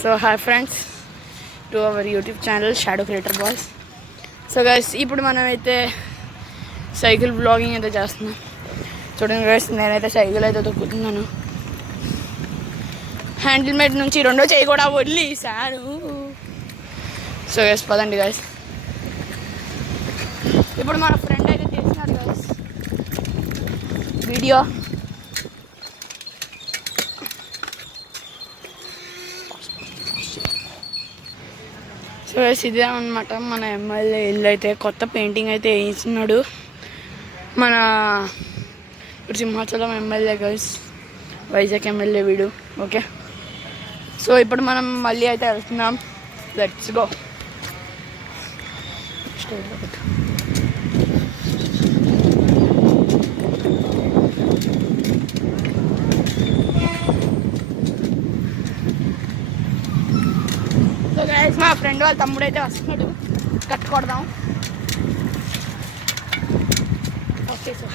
So hi friends to our YouTube channel shadow creator boys. So guys ఇప్పుడు మనమైతే cycle blogging అయితే చేస్తున్నాం. చూడండి గైస్, నేనైతే సైకిల్ అయితే తొక్కుతున్నాను. హ్యాండిల్ మేడ్ నుంచి రెండో చేయి కూడా వదిలేసాను. సో గైస్ పదండి గైస్. ఇప్పుడు మన ఫ్రెండ్ అయితే తీసినాడు గైస్ వీడియో. సో గైస్ ఇదే అనమాట మన ఎమ్మెల్యే ఇల్లు. అయితే కొత్త పెయింటింగ్ అయితే వేయించినాడు మన సింహాచలం ఎమ్మెల్యే గైస్, వైజాగ్ ఎమ్మెల్యే వీడు. ఓకే, సో ఇప్పుడు మనం మళ్ళీ అయితే వెళ్తున్నాం. Let's go. సో గైస్ మా ఫ్రెండ్ వాళ్ళ తమ్ముడు అయితే వస్తున్నాడు, కట్టుకొడదాం. Okay, so